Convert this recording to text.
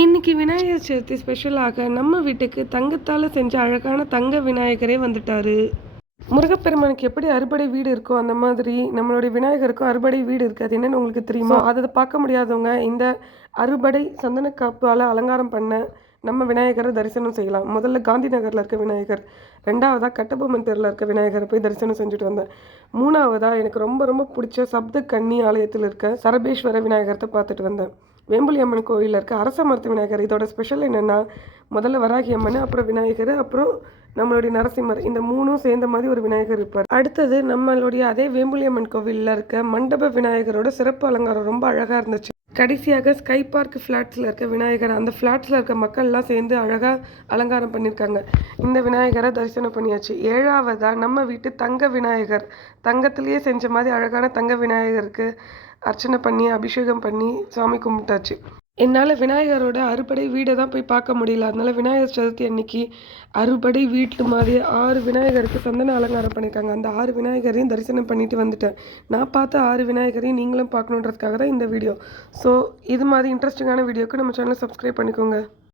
இன்னைக்கு விநாயகர் சதுர்த்தி ஸ்பெஷலாக நம்ம வீட்டுக்கு தங்கத்தால் செஞ்ச அழகான தங்க விநாயகரே வந்துட்டாரு. முருகப்பெருமானுக்கு எப்படி அறுபடை வீடு இருக்கோ அந்த மாதிரி நம்மளுடைய விநாயகருக்கும் அறுபடை வீடு இருக்குது அது என்னன்னு உங்களுக்கு தெரியுமா? அதை பார்க்க முடியாதவங்க இந்த அறுபடை சந்தன காப்பால் அலங்காரம் பண்ண நம்ம விநாயகரை தரிசனம் செய்யலாம். முதல்ல காந்தி நகரில் இருக்க விநாயகர் ரெண்டாவதாக கட்டபொம்மன் தெருவில் இருக்க விநாயகரை போய் தரிசனம் செஞ்சுட்டு வந்தேன். மூணாவதாக எனக்கு ரொம்ப ரொம்ப பிடிச்ச சப்த கன்னி ஆலயத்தில் இருக்க சரபேஸ்வர விநாயகரத்தை பார்த்துட்டு வந்தேன். வேம்புலி அம்மன் கோயிலில் இருக்க அரச மரத்து விநாயகர் இதோட ஸ்பெஷல் என்னென்னா முதல்ல வராகி அம்மன் அப்புறம் விநாயகர் அப்புறம் நம்மளுடைய நரசிம்மர். இந்த மூணும் சேர்ந்த மாதிரி ஒரு விநாயகர் இருப்பார். அடுத்தது நம்மளுடைய அதே வேம்புலி அம்மன் கோவிலில் இருக்க மண்டப விநாயகரோட சிறப்பு அலங்காரம் ரொம்ப அழகாக இருந்துச்சு. கடைசியாக ஸ்கை பார்க் ஃப்ளாட்ஸில் இருக்க விநாயகர் அந்த ஃப்ளாட்ஸில் இருக்க மக்கள்லாம் சேர்ந்து அழகாக அலங்காரம் பண்ணியிருக்காங்க இந்த விநாயகரை தரிசனம் பண்ணியாச்சு. ஏழாவதாக நம்ம வீட்டு தங்க விநாயகர். தங்கத்திலேயே செஞ்ச மாதிரி அழகான தங்க விநாயகருக்கு அர்ச்சனை பண்ணி அபிஷேகம் பண்ணி சாமி கும்பிட்டாச்சு. என்னால் விநாயகரோட அறுபடை வீடை தான் போய் பார்க்க முடியல. அதனால் விநாயகர் சதுர்த்தி அன்னைக்கு அறுபடை வீட்டு மாதிரி ஆறு விநாயகருக்கு சந்தன அலங்காரம் பண்ணியிருக்காங்க. அந்த ஆறு விநாயகரையும் தரிசனம் பண்ணிட்டு வந்துட்டேன். நான் பார்த்த ஆறு விநாயகரையும் நீங்களும் பார்க்கணுன்றதுக்காக தான் இந்த வீடியோ. ஸோ இது மாதிரி இன்ட்ரெஸ்டிங்கான வீடியோக்கு நம்ம சேனலை சப்ஸ்கிரைப் பண்ணிக்கோங்க.